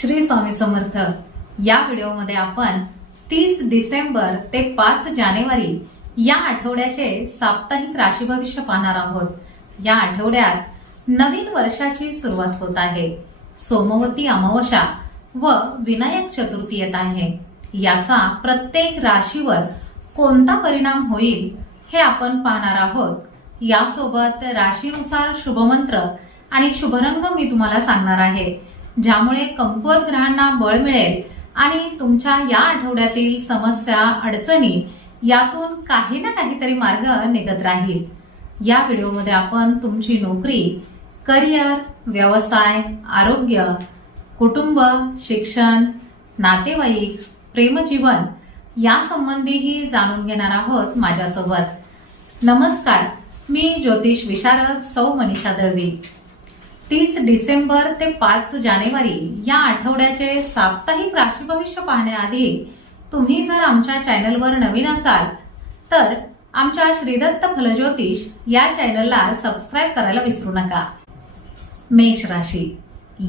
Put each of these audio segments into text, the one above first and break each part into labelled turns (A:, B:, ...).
A: श्री स्वामी समर्थ. या व्हिडिओमध्ये आपण तीस डिसेंबर ते पाच जानेवारी या आठवड्याचे साप्ताहिक राशी भविष्य पाहणार आहोत. या आठवड्यात नवीन वर्षाची सुरुवात होत आहे. सोमवती अमावस्या व विनायक चतुर्थी येत आहे. याचा प्रत्येक राशीवर कोणता परिणाम होईल हे आपण पाहणार आहोत. यासोबत राशीनुसार शुभमंत्र आणि शुभरंग मी तुम्हाला सांगणार आहे. ज्यामुळे कमकुवत ग्रहांना बळ मिळेल आणि तुमच्या या आठवड्यातील समस्या अडचणी यातून काही ना काहीतरी मार्ग निघत राहील. या व्हिडिओमध्ये आपण तुमची नोकरी करिअर व्यवसाय आरोग्य कुटुंब शिक्षण नातेवाईक प्रेमजीवन यासंबंधीही जाणून घेणार आहोत माझ्यासोबत. नमस्कार मी ज्योतिष विशारद सौ मनीषा दळवी. तीस डिसेंबर ते पाच जानेवारी या आठवड्याचे साप्ताहिक राशी भविष्य पाहण्याआधी तुम्ही जर आमच्या चॅनलवर नवीन असाल तर आमच्या श्रीदत्त फलज्योतिष या चॅनलला सबस्क्राईब करायला विसरू नका. मेष राशी.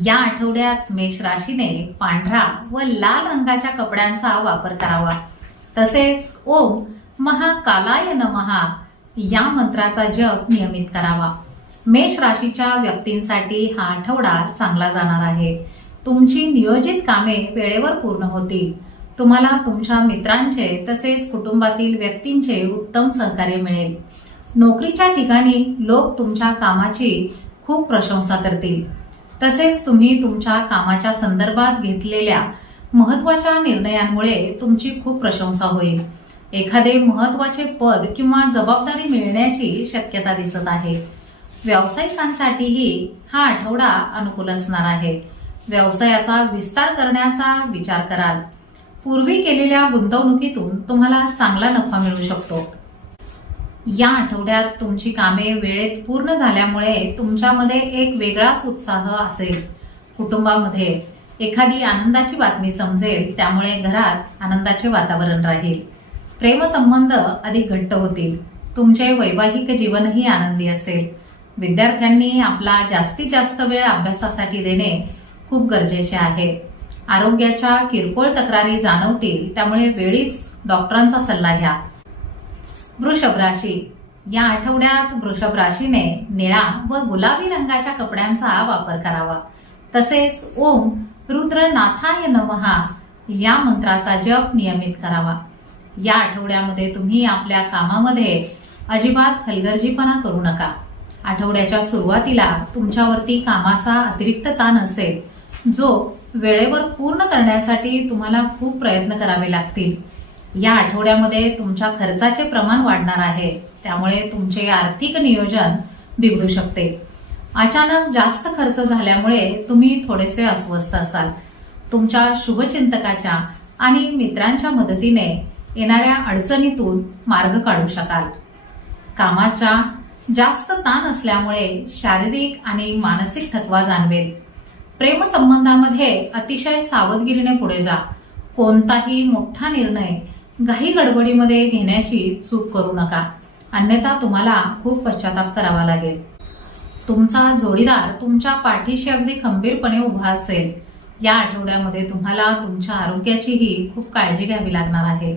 A: या आठवड्यात मेष राशीने पांढरा व लाल रंगाच्या कपड्यांचा वापर करावा. तसेच ओम महाकालाय नमहा या मंत्राचा जप नियमित करावा. मेष राशीच्या व्यक्तींसाठी हा आठवडा चांगला जाणार आहे. तुमची नियोजित कामे वेळेवर पूर्ण होतील. तुम्हाला तुमच्या मित्रांचे तसेच कुटुंबातील व्यक्तींचे उत्तम सहकार्य मिळेल. नोकरीच्या ठिकाणी लोक तुमच्या कामाची खूप प्रशंसा करतील. तसेच तुम्ही तुमच्या कामाच्या संदर्भात घेतलेल्या महत्त्वाच्या निर्णयांमुळे तुमची खूप प्रशंसा होईल. एखादे महत्त्वाचे पद किंवा जबाबदारी मिळण्याची शक्यता दिसत आहे. व्यावसायिकांसाठीही हा आठवडा अनुकूल असणार आहे. व्यवसायाचा विस्तार करण्याचा विचार कराल. पूर्वी केलेल्या गुंतवणुकीतून तुम्हाला चांगला नफा मिळू शकतो. या आठवड्यात तुमची कामे वेळेत पूर्ण झाल्यामुळे तुमच्यामध्ये एक वेगळाच उत्साह असेल. कुटुंबामध्ये एखादी आनंदाची बातमी समजेल त्यामुळे घरात आनंदाचे वातावरण राहील. प्रेमसंबंध अधिक घट्ट होतील. तुमचे वैवाहिक जीवनही आनंदी असेल. विद्यार्थ्यांनी आपला जास्तीत जास्त वेळ अभ्यासासाठी देणे खूप गरजेचे आहे. आरोग्याच्या किरकोळ तक्रारी जाणवतील त्यामुळे वेळीच डॉक्टरांचा सल्ला घ्या. वृषभ राशी. या आठवड्यात वृषभ राशीने निळा व गुलाबी रंगाच्या कपड्यांचा वापर करावा. तसेच ओम रुद्रनाथाय नमहा या मंत्राचा जप नियमित करावा. या आठवड्यामध्ये तुम्ही आपल्या कामामध्ये अजिबात हलगर्जीपणा करू नका. आठवड्याच्या सुरुवातीला तुमच्यावरती कामाचा अतिरिक्त ताण असेल जो वेळेवर पूर्ण करण्यासाठी तुम्हाला खूप प्रयत्न करावे लागतील. या आठवड्यामध्ये तुमच्या खर्चाचे प्रमाण वाढणार आहे त्यामुळे तुमचे आर्थिक नियोजन बिघडू शकते. अचानक जास्त खर्च झाल्यामुळे तुम्ही थोडेसे अस्वस्थ असाल. तुमच्या शुभचिंतकाच्या आणि मित्रांच्या मदतीने येणाऱ्या अडचणीतून मार्ग काढू शकाल. कामाच्या जास्त ताण असल्यामुळे शारीरिक आणि मानसिक थकवा जाणवेल. प्रेमसंबंधामध्ये अतिशय सावधगिरीने पुढे जा. कोणताही मोठा निर्णय घाई गडबडीमध्ये घेण्याची चूक करू नका. अन्यथा तुम्हाला खूप पश्चाताप करावा लागेल. तुमचा जोडीदार तुमच्या पाठीशी अगदी खंबीरपणे उभा असेल. या आठवड्यामध्ये तुम्हाला तुमच्या आरोग्याचीही खूप काळजी घ्यावी लागणार आहे.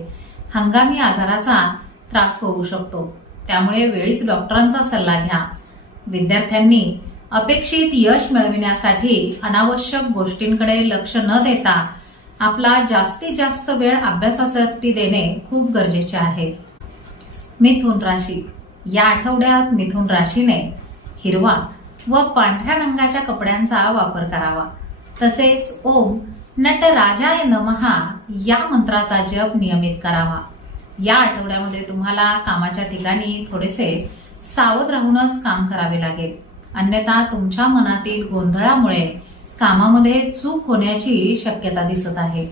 A: हंगामी आजाराचा त्रास होऊ शकतो. त्यामुळे वेळीच डॉक्टरांचा सल्ला घ्या. विद्यार्थ्यांनी अपेक्षित यश मिळविण्यासाठी अनावश्यक गोष्टींकडे लक्ष न देता आपला जास्तीत जास्त वेळ अभ्यासासाठी देणे खूप गरजेचे आहे. मिथुन राशी. या आठवड्यात मिथुन राशीने हिरवा व पांढऱ्या रंगाच्या कपड्यांचा वापर करावा. तसेच ओम नटराजाय नमहा या मंत्राचा जप नियमित करावा. या आठवड्यामध्ये तुम्हाला कामाच्या ठिकाणी थोडेसे सावध राहूनच काम करावे लागेल. अन्यथा तुमच्या मनातील गोंधळामुळे कामामध्ये चूक होण्याची शक्यता दिसत आहे.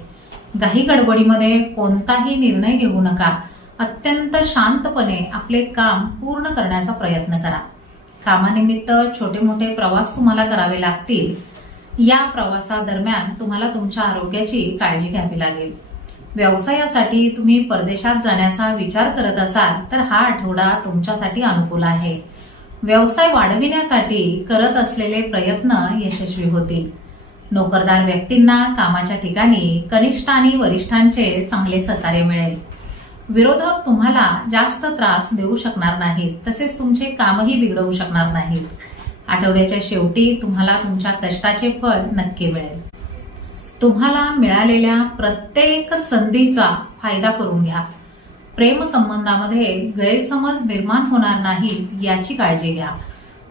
A: घाई गडबडीमध्ये कोणताही निर्णय घेऊ नका. अत्यंत शांतपणे आपले काम पूर्ण करण्याचा प्रयत्न करा. कामानिमित्त छोटे मोठे प्रवास तुम्हाला करावे लागतील. या प्रवासादरम्यान तुम्हाला तुमच्या आरोग्याची काळजी घ्यावी लागेल. व्यवसायासाठी तुम्ही परदेशात जाण्याचा विचार करत असाल तर हा आठवडा तुमच्यासाठी अनुकूल आहे. व्यवसाय वाढविण्यासाठी करत असलेले प्रयत्न यशस्वी होतील. नोकरदार व्यक्तींना कामाच्या ठिकाणी कनिष्ठ आणि वरिष्ठांचे चांगले सहकार्य मिळेल. विरोधक तुम्हाला जास्त त्रास देऊ शकणार नाहीत तसेच तुमचे कामही बिघडवू शकणार नाहीत. आठवड्याच्या शेवटी तुम्हाला तुमच्या कष्टाचे फळ नक्की मिळेल. तुम्हाला मिळालेल्या प्रत्येक संधीचा फायदा करून घ्या. प्रेमसंबंधामध्ये गैरसमज निर्माण होणार नाही याची काळजी घ्या.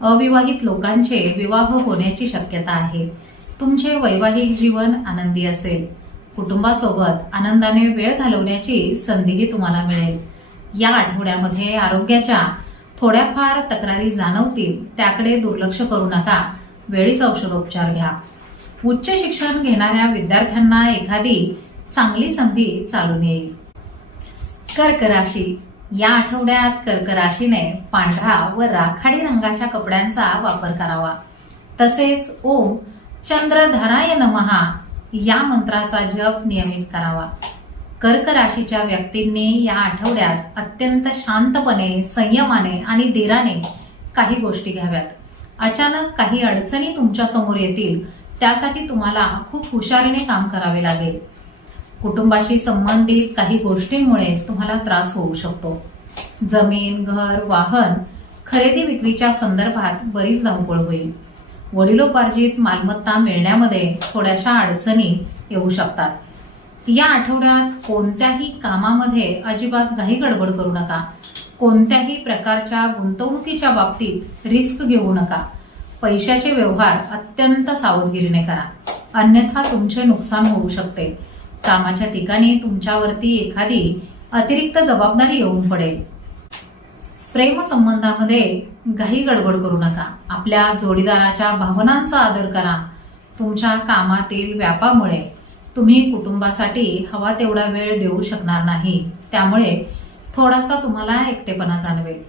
A: अविवाहित लोकांचे विवाह होण्याची शक्यता आहे. तुमचे वैवाहिक जीवन आनंदी असेल. कुटुंबासोबत आनंदाने वेळ घालवण्याची संधीही तुम्हाला मिळेल. या आठवड्यामध्ये आरोग्याच्या थोड्याफार तक्रारी जाणवतील त्याकडे दुर्लक्ष करू नका. वेळीच औषधोपचार घ्या. उच्च शिक्षण घेणाऱ्या विद्यार्थ्यांना एखादी चांगली संधी चालून येईल कर्क राशी या आठवड्यात कर्क राशीने पांढरा व राखाडी रंगाच्या कपड्यांचा वापर करावा. तसेच ओम चंद्रधराय नमहा या मंत्राचा जप नियमित करावा. कर्क राशीच्या व्यक्तींनी या आठवड्यात अत्यंत शांतपणे संयमाने आणि धीराने काही गोष्टी घ्याव्यात. अचानक काही अडचणी तुमच्यासमोर येतील त्यासाठी तुम्हाला खूप हुशारीने काम करावे लागेल. कुटुंबाशी संबंधित काही गोष्टींमुळे तुम्हाला त्रास होऊ शकतो. जमीन घर वाहन खरेदी विक्रीच्या संदर्भात बरीच धावपळ होईल. वडिलोपार्जित मालमत्ता मिळण्यामध्ये थोड्याशा अडचणी येऊ शकतात. या आठवड्यात कोणत्याही कामामध्ये अजिबात घाई गडबड करू नका. कोणत्याही प्रकारच्या गुंतवणुकीच्या बाबतीत रिस्क घेऊ नका. पैशाचे व्यवहार अत्यंत सावधगिरीने करा. अन्यथा तुमचे नुकसान होऊ शकते. कामाच्या ठिकाणी तुमच्यावरती एखादी अतिरिक्त जबाबदारी येऊन पडेल. प्रेमसंबंधामध्ये घाई गडबड करू नका. आपल्या जोडीदाराच्या भावनांचा आदर करा. तुमच्या कामातील व्यापामुळे तुम्ही कुटुंबासाठी हवा तेवढा वेळ देऊ शकणार नाही. त्यामुळे थोडासा तुम्हाला एकटेपणा जाणवेल.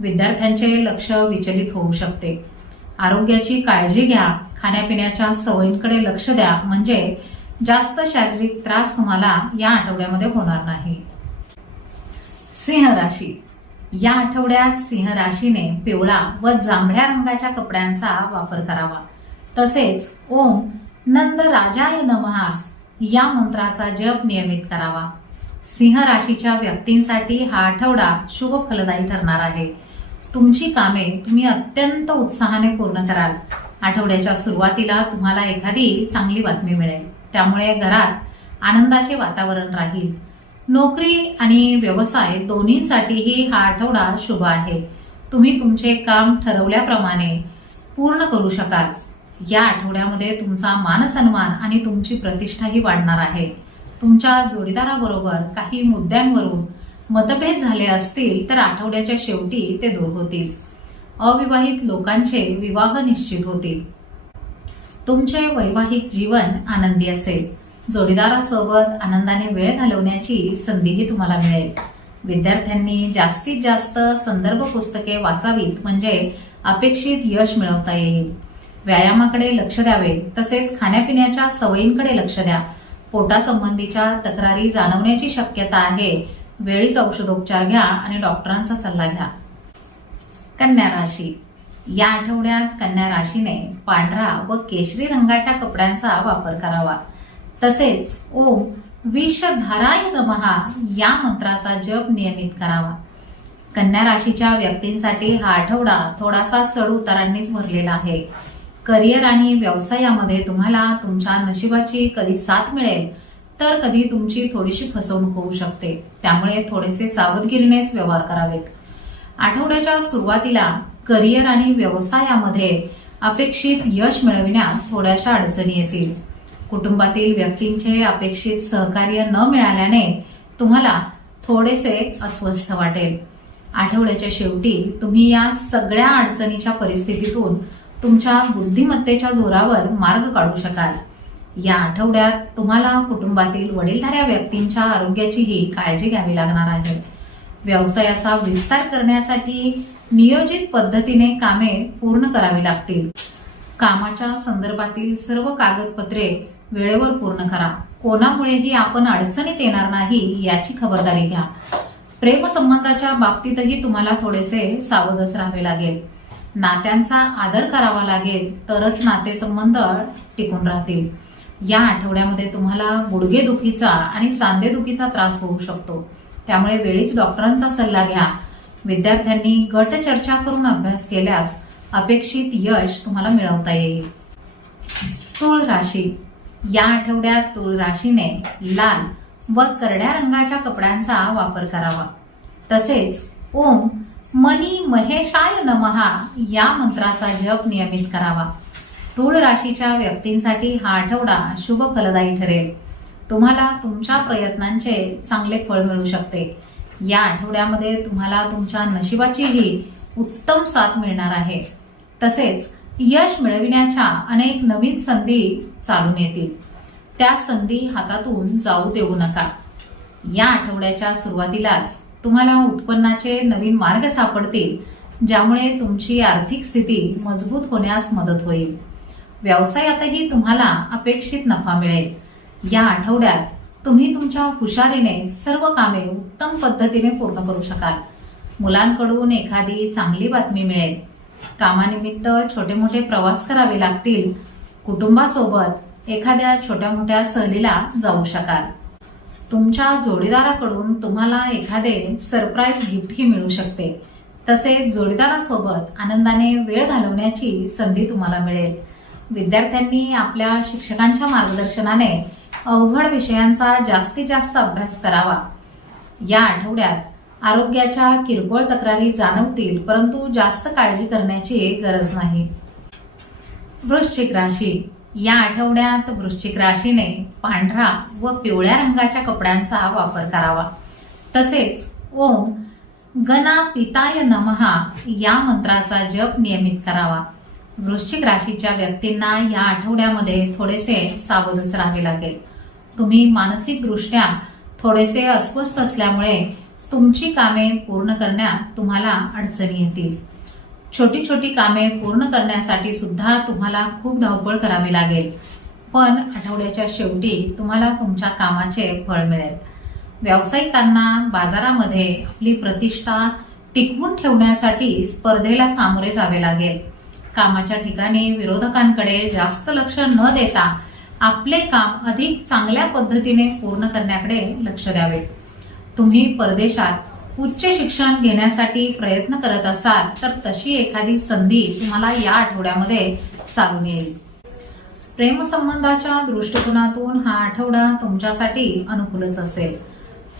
A: विद्यार्थ्यांचे लक्ष विचलित होऊ शकते. आरोग्याची काळजी घ्या खाण्यापिण्याच्या सवयींकडे लक्ष द्या म्हणजे जास्त शारीरिक त्रास तुम्हाला या आठवड्यामध्ये होणार नाही. सिंह राशी. या आठवड्यात सिंह राशीने पिवळा व जांभळ्या रंगाच्या कपड्यांचा वापर करावा. तसेच ओम नंद राजाय नमहा या मंत्राचा जप नियमित करावा. सिंह राशीच्या व्यक्तींसाठी हा आठवडा शुभ फलदायी ठरणार आहे. तुमची कामे तुम्ही अत्यंत उत्साहाने पूर्ण कराल. आठवड्याच्या सुरुवातीला तुम्हाला एखादी चांगली बातमी मिळेल. त्यामुळे घरात आनंदाचे वातावरण राहील. नोकरी आणि व्यवसाय दोन्हीसाठीही हा आठवडा शुभ आहे. तुम्ही तुमचे काम ठरवल्याप्रमाणे पूर्ण करू शकाल. या आठवड्यामध्ये तुमचा मानसन्मान आणि तुमची प्रतिष्ठाही वाढणार आहे. तुमच्या जोडीदाराबरोबर काही मुद्द्यांवरून मतभेद झाले असतील तर आठवड्याच्या शेवटी ते दूर होतील. अविवाहित लोकांचे विवाह निश्चित होतील. तुमचे वैवाहिक जीवन आनंदी असेल. जोडीदारासोबत आनंदाने वेळ घालवण्याची संधीही तुम्हाला मिळेल. विद्यार्थ्यांनी जास्तीत जास्त संदर्भ पुस्तके वाचावीत म्हणजे अपेक्षित यश मिळवता येईल. व्यायामाकडे लक्ष द्यावे तसेच खाण्यापिण्याच्या सवयींकडे लक्ष द्या. पोटासंबंधीच्या तक्रारी जाणवण्याची शक्यता आहे. वेळीच औषधोपचार घ्या आणि डॉक्टरांचा सल्ला घ्या. कन्या राशी. या आठवड्यात कन्या राशीने पांढरा व केशरी रंगाच्या कपड्यांचा वापर करावा. तसेच ओम विषधाराय नमहा या मंत्राचा जप नियमित करावा. कन्या राशीच्या व्यक्तींसाठी हा आठवडा थोडासा चढ उतारांनीच भरलेला आहे. करिअर आणि व्यवसायामध्ये तुम्हाला तुमच्या नशिबाची कधी साथ मिळेल तर कधी तुमची थोडीशी फसवणूक होऊ शकते. त्यामुळे थोडेसे सावधगिरीनेच व्यवहार करावेत. आठवड्याच्या सुरुवातीला करिअर आणि व्यवसायामध्ये अपेक्षित यश मिळविण्यात थोड्याशा अडचणी येतील. कुटुंबातील व्यक्तींचे अपेक्षित सहकार्य न मिळाल्याने तुम्हाला थोडेसे अस्वस्थ वाटेल. आठवड्याच्या शेवटी तुम्ही या सगळ्या अडचणीच्या परिस्थितीतून तुमच्या बुद्धिमत्तेच्या जोरावर मार्ग काढू शकाल. या आठवड्यात तुम्हाला कुटुंबातील वडीलधाऱ्या व्यक्तींच्या आरोग्याचीही काळजी घ्यावी लागणार आहे. व्यवसायाचा विस्तार करण्यासाठी नियोजित पद्धतीने कामे पूर्ण करावी लागतील. कामाच्या संदर्भातील सर्व कागदपत्रे वेळेवर पूर्ण करा. कोणामुळेही आपण अडचणीत येणार नाही याची खबरदारी घ्या. प्रेमसंबंधाच्या बाबतीतही तुम्हाला थोडेसे सावधच राहावे लागेल. नात्यांचा आदर करावा लागेल तरच नातेसंबंध टिकून राहतील. या आठवड्यामध्ये तुम्हाला गुडघेदुखीचा आणि सांधेदुखीचा त्रास होऊ शकतो. त्यामुळे वेळीच डॉक्टरांचा सल्ला घ्या. विद्यार्थ्यांनी गट चर्चा करून अभ्यास केल्यास अपेक्षित यश तुम्हाला मिळवता येईल. तुळ राशी. या आठवड्यात तुळ राशीने लाल व करड्या रंगाच्या कपड्यांचा वापर करावा. तसेच ओम मनी महेशाय नमहा या मंत्राचा जप नियमित करावा. धूळ राशीच्या व्यक्तींसाठी हा आठवडा शुभ फलदायी ठरेल. तुम्हाला तुमच्या प्रयत्नांचे चांगले फळ मिळू शकते. या आठवड्यामध्ये तुम्हाला तुमच्या नशिबाचीही उत्तम साथ मिळणार आहे. तसेच यश मिळविण्याच्या अनेक नवीन संधी चालून येतील. त्या संधी हातातून जाऊ देऊ नका. या आठवड्याच्या सुरुवातीलाच तुम्हाला उत्पन्नाचे नवीन मार्ग सापडतील ज्यामुळे तुमची आर्थिक स्थिती मजबूत होण्यास मदत होईल. व्यवसायातही तुम्हाला अपेक्षित नफा मिळेल. या आठवड्यात तुम्ही तुमच्या हुशारीने सर्व कामे उत्तम पद्धतीने पूर्ण करू शकाल. मुलांकडून एखादी चांगली बातमी मिळेल. कामानिमित्त छोटे मोठे प्रवास करावे लागतील. कुटुंबासोबत एखाद्या छोट्या मोठ्या सहलीला जाऊ शकाल. तुमच्या जोडीदाराकडून तुम्हाला एखादे सरप्राईज गिफ्टही मिळू शकते. तसेच जोडीदारासोबत आनंदाने वेळ घालवण्याची संधी तुम्हाला मिळेल. विद्यार्थ्यांनी आपल्या शिक्षकांच्या मार्गदर्शनाने अवघड विषयांचा जास्तीत जास्त अभ्यास करावा. या आठवड्यात आरोग्याच्या किरकोळ तक्रारी जाणवतील परंतु जास्त काळजी करण्याची गरज नाही. वृश्चिक राशी. या आठवड्यात वृश्चिक राशीने पांढरा व पिवळ्या रंगाच्या कपड्यांचा वापर करावा. तसेच ओम गणा पिताय नमहा या मंत्राचा जप नियमित करावा. वृश्चिक राशीच्या व्यक्तींना या आठवड्यामध्ये थोडेसे सावधच राहावे लागेल. तुम्ही मानसिकदृष्ट्या थोडेसे अस्वस्थ असल्यामुळे तुमची कामे पूर्ण करण्यात तुम्हाला अडचणी येतील. छोटी छोटी कामे पूर्ण करण्यासाठी सुद्धा तुम्हाला खूप धावपळ करावी लागेल. पण आठवड्याच्या शेवटी तुम्हाला तुमच्या कामाचे फळ मिळेल. व्यावसायिकांना बाजारामध्ये आपली प्रतिष्ठा टिकवून ठेवण्यासाठी स्पर्धेला सामोरे जावे लागेल. कामाच्या ठिकाणी विरोधकांकडे जास्त लक्ष न देता आपले काम अधिक चांगल्या पद्धतीने पूर्ण करण्याकडे लक्ष द्यावे. तुम्ही परदेशात उच्च शिक्षण घेण्यासाठी प्रयत्न करत असाल तर तशी एखादी संधी तुम्हाला या आठवड्यामध्ये चालून येईल. प्रेमसंबंधाच्या दृष्टिकोनातून हा आठवडा तुमच्यासाठी अनुकूलच असेल.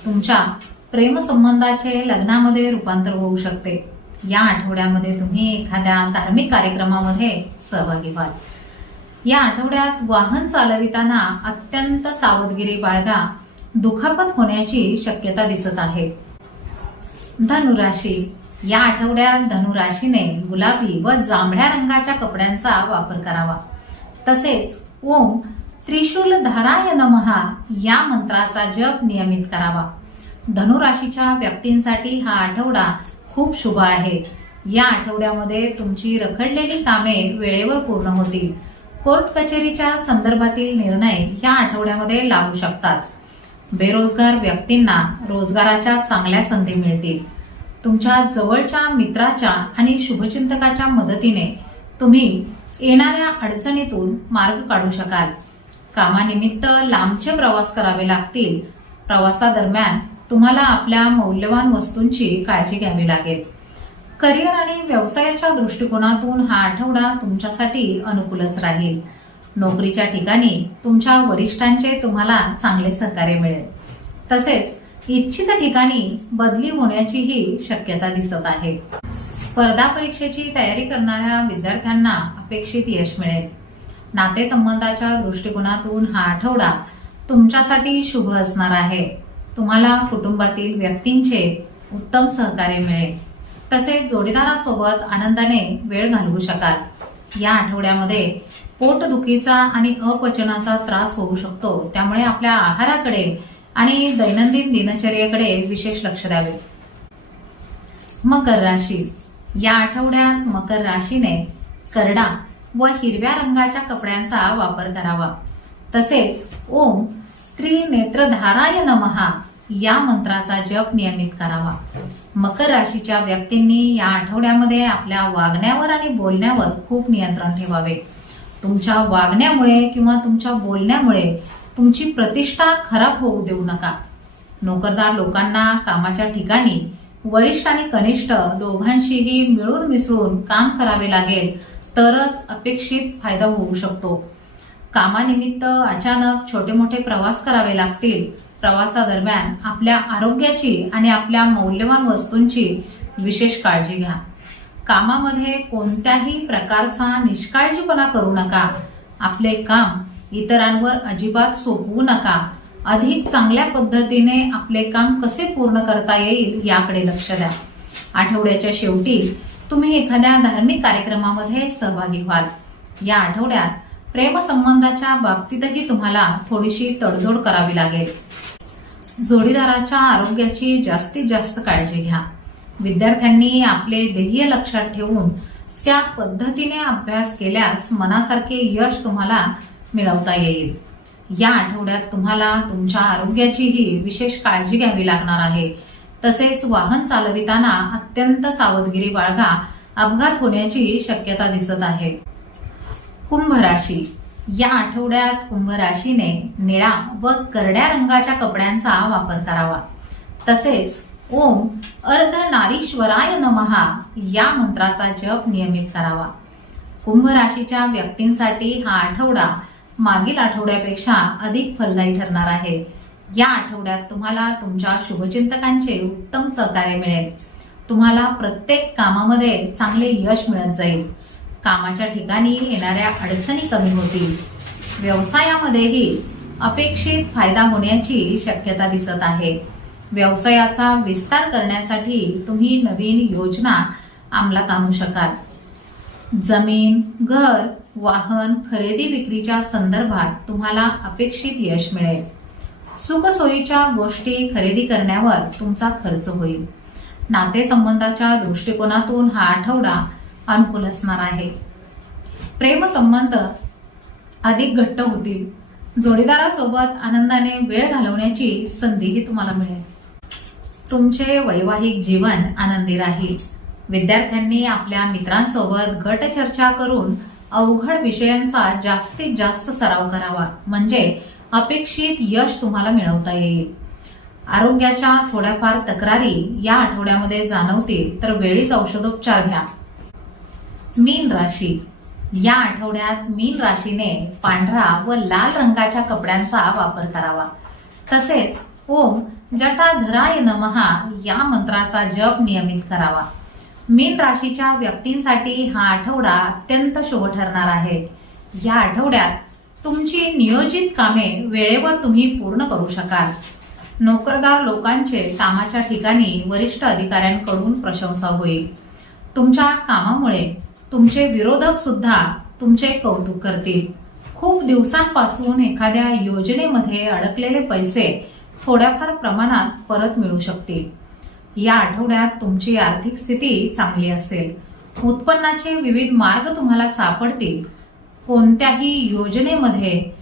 A: तुमच्या प्रेमसंबंधाचे लग्नामध्ये रूपांतर होऊ शकते. या आठवड्यामध्ये तुम्ही एखाद्या धार्मिक कार्यक्रमामध्ये सहभागी व्हाल. या आठवड्यात वाहन चालविताना अत्यंत सावधगिरी बाळगा दुखापत होण्याची शक्यता दिसत आहे. धनुराशी या आठवड्यात धनुराशीने गुलाबी व जांभळ्या रंगाच्या कपड्यांचा वापर करावा. तसेच ओम त्रिशूल धाराय नमहा या मंत्राचा जप नियमित करावा. धनुराशीच्या व्यक्तींसाठी हा आठवडा खूप शुभ आहे. या आठवड्यामध्ये तुमची रखडलेली कामे वेळेवर पूर्ण होतील. कोर्ट कचेरीच्या संदर्भातील निर्णय या आठवड्यामध्ये लागू शकतात. बेरोजगार व्यक्तींना रोजगाराच्या चांगल्या संधी मिळतील. तुमच्या जवळच्या मित्राच्या आणि शुभचिंतकाच्या मदतीने तुम्ही येणाऱ्या अडचणीतून मार्ग काढू शकाल. कामानिमित्त लांबचे प्रवास करावे लागतील. प्रवासादरम्यान तुम्हाला आपल्या मौल्यवान वस्तूंची काळजी घ्यावी लागेल. करिअर आणि व्यवसायाच्या दृष्टिकोनातून हा आठवडा तुमच्यासाठी अनुकूलच राहील. नोकरीच्या ठिकाणी तुमच्या वरिष्ठांचे तुम्हाला चांगले सहकार्य मिळेल. तसेच इच्छित ठिकाणी बदली होण्याचीही शक्यता दिसत आहे. स्पर्धा परीक्षेची तयारी करणाऱ्या विद्यार्थ्यांना अपेक्षित यश मिळेल. नातेसंबंधाच्या दृष्टिकोनातून हा आठवडा तुमच्यासाठी शुभ असणार आहे. तुम्हाला कुटुंबातील व्यक्तींचे उत्तम सहकार्य मिळेल. तसेच जोडीदारासोबत आनंदाने वेळ घालवू शकाल. या आठवड्यामध्ये पोटदुखीचा आणि अपचनाचा त्रास होऊ शकतो. त्यामुळे आपल्या आहाराकडे आणि दैनंदिन दिनचर्येकडे विशेष लक्ष द्यावे. मकर राशी. या आठवड्यात मकर राशीने करडा व हिरव्या रंगाच्या कपड्यांचा वापर करावा. तसेच ओम त्रिनेत्रधाराय नमहा या मंत्राचा जप नियमित करावा. मकर राशीच्या व्यक्तींनी या आठवड्यामध्ये आपल्या वागण्यावर आणि बोलण्यावर खूप नियंत्रण ठेवावे. तुमच्या वागण्यामुळे किंवा तुमच्या बोलण्यामुळे तुमची प्रतिष्ठा खराब होऊ देऊ नका. नोकरदार लोकांना कामाच्या ठिकाणी वरिष्ठ आणि कनिष्ठ दोघांशीही मिळून मिसळून काम करावे लागेल तरच अपेक्षित फायदा होऊ शकतो. कामानिमित्त अचानक छोटे मोठे प्रवास करावे लागतील. प्रवासादरम्यान आपल्या आरोग्याची आणि आपल्या मौल्यवान वस्तूंची विशेष काळजी घ्या. कामामध्ये कोणत्याही प्रकारचा निष्काळजीपणा करू नका. आपले काम इतरांवर अजिबात सोपवू नका. अधिक चांगल्या पद्धतीने आपले काम कसे पूर्ण करता येईल याकडे लक्ष द्या. आठवड्याच्या शेवटी तुम्ही एखाद्या धार्मिक कार्यक्रमामध्ये सहभागी व्हाल. या आठवड्यात प्रेमसंबंधाच्या बाबतीतही तुम्हाला थोडीशी तडजोड करावी लागेल. जोडीदाराच्या आरोग्याची जास्तीत जास्त काळजी घ्या. विद्यार्थ्यांनी आपले ध्येय लक्षात ठेवून त्या पद्धतीने अभ्यास केल्यास मनासारखे यश तुम्हाला मिळवता येईल. या आठवड्यात तुम्हाला तुमच्या आरोग्याचीही विशेष काळजी घ्यावी लागणार आहे. तसेच वाहन चालविताना अत्यंत सावधगिरी बाळगा अपघात होण्याची शक्यता दिसत आहे. कुंभ राशी या आठवड्यात कुंभ राशीने निळा व करड्या रंगाच्या कपड्यांचा वापर करावा. तसेच ओम अर्ध नारीश्वराय नमहा या मंत्राचा जप नियमित करावा. कुंभ राशीच्या व्यक्तींसाठी हा आठवडा मागील आठवड्यापेक्षा अधिक फलदायी ठरणार आहे. या आठवड्यात तुम्हाला तुमच्या शुभचिंतकांचे उत्तम सहकार्य मिळेल. तुम्हाला प्रत्येक कामामध्ये चांगले यश मिळत जाईल. कामाच्या ठिकाणी येणाऱ्या अडचणी कमी होतील. व्यवसायामध्येही अपेक्षित फायदा होण्याची शक्यता दिसत आहे. व्यवसायाचा विस्तार करण्यासाठी तुम्ही नवीन योजना अंमलात आणू शकाल. जमीन घर वाहन खरेदी विक्रीच्या संदर्भात तुम्हाला अपेक्षित यश मिळेल. सुखसोयीच्या गोष्टी खरेदी करण्यावर तुमचा खर्च होईल. नातेसंबंधाच्या दृष्टिकोनातून हा आठवडा अनुकूल असणार आहे. प्रेमसंबंध अधिक घट्ट होतील. जोडीदारासोबत आनंदाने वेळ घालवण्याची संधीही तुम्हाला मिळेल. तुमचे वैवाहिक जीवन आनंदी राहील. विद्यार्थ्यांनी आपल्या मित्रांसोबत गट चर्चा करून अवघड विषयांचा जास्तीत जास्त सराव करावा. म्हणजे अपेक्षित यश तुम्हाला मिळवता येईल. आरोग्याच्या थोड्याफार तक्रारी या आठवड्यामध्ये जाणवतील तर वेळीच औषधोपचार घ्या. मीन राशी. या आठवड्यात मीन राशीने पांढरा व लाल रंगाच्या कपड्यांचा वापर करावा. तसेच ओम जटाधराय नमहा या मंत्राचा जप नियमित करावा. मीन राशीच्या व्यक्तींसाठी हा आठवडा अत्यंत शुभ ठरणार आहे. या आठवड्यात तुमची नियोजित कामे वेळेवर तुम्ही पूर्ण करू शकाल. नोकरदार लोकांचे कामाच्या ठिकाणी वरिष्ठ अधिकाऱ्यांकडून प्रशंसा होईल. तुमच्या कामामुळे तुमचे विरोधक सुद्धा तुमचे कौतुक करतील. खूप दिवसांपासून एखाद्या योजनेमध्ये अडकलेले पैसे थोड्याफार प्रमाणात परत मिळू शकतील. या आठवड्यात तुमची आर्थिक स्थिती चांगली असेल. उत्पन्नाचे विविध मार्ग तुम्हाला सापडतील. कोणत्याही योजनेमध्ये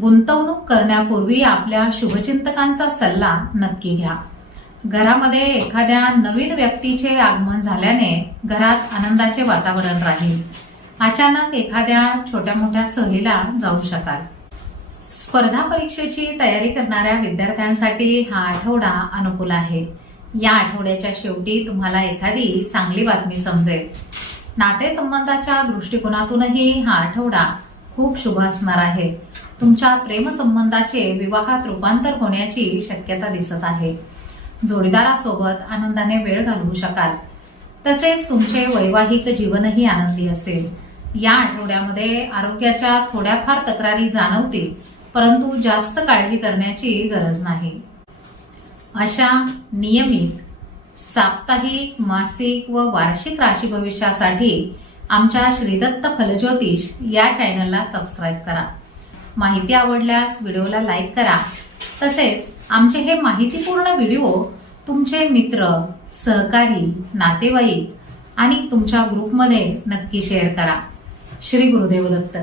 A: गुंतवणूक करण्यापूर्वी आपल्या शुभचिंतकांचा सल्ला नक्की घ्या. घरामध्ये एखाद्या नवीन व्यक्तीचे आगमन झाल्याने घरात आनंदाचे वातावरण राहील. अचानक एखाद्या छोट्या मोठ्या सहलीला जाऊ शकाल. स्पर्धा परीक्षेची तयारी करणाऱ्या विद्यार्थ्यांसाठी हा आठवडा अनुकूल आहे. या आठवड्याच्या शेवटी तुम्हाला एखादी चांगली बातमी समजेल. नातेसंबंधाच्या दृष्टिकोनातूनही हा आठवडा खूप शुभ असणार आहे. तुमच्या प्रेमसंबंधाचे विवाहात रूपांतर होण्याची शक्यता दिसत आहे. जोडीदारासोबत आनंदाने वेळ घालवू शकाल. तसेच तुमचे वैवाहिक जीवनही आनंदी असेल. या आठवड्यामध्ये आरोग्याच्या थोड्याफार तक्रारी जाणवतील परंतु जास्त काळजी करण्याची गरज नाही. अशा नियमित साप्ताहिक मासिक व वार्षिक राशी भविष्यासाठी आमच्या श्रीदत्त फलज्योतिष या चॅनलला सबस्क्राईब करा. माहिती आवडल्यास व्हिडिओला लाईक करा. तसेच आमचे हे माहितीपूर्ण व्हिडिओ तुमचे मित्र सहकारी नातेवाईक आणि तुमच्या ग्रुपमध्ये नक्की शेअर करा. श्री गुरुदेव दत्त.